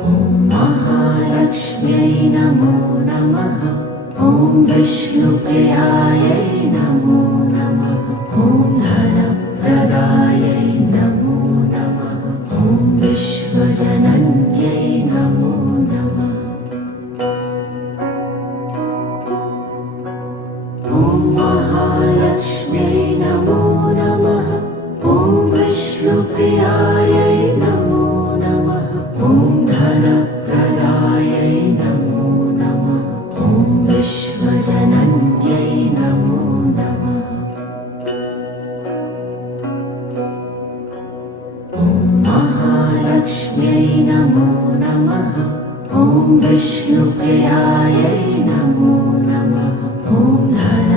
ॐ महालक्ष्म्यै नमो नमः। ॐ विष्णुप्रियायै नमो नमः। ॐ धनप्रदायै नमो नमः। ॐ विश्वजनन्यै नमो नमः। ॐ महालक्ष्म्यै नमो नमः। ॐ विष्णुप्रियायै नमो नमः। ॐ धनप्रदायै नमो नमः। ॐ विश्वजनन्यै नमो नमः। ॐ महालक्ष्म्यै नमो नमः। ॐ विष्णुप्रियायै नमो नमः। ॐ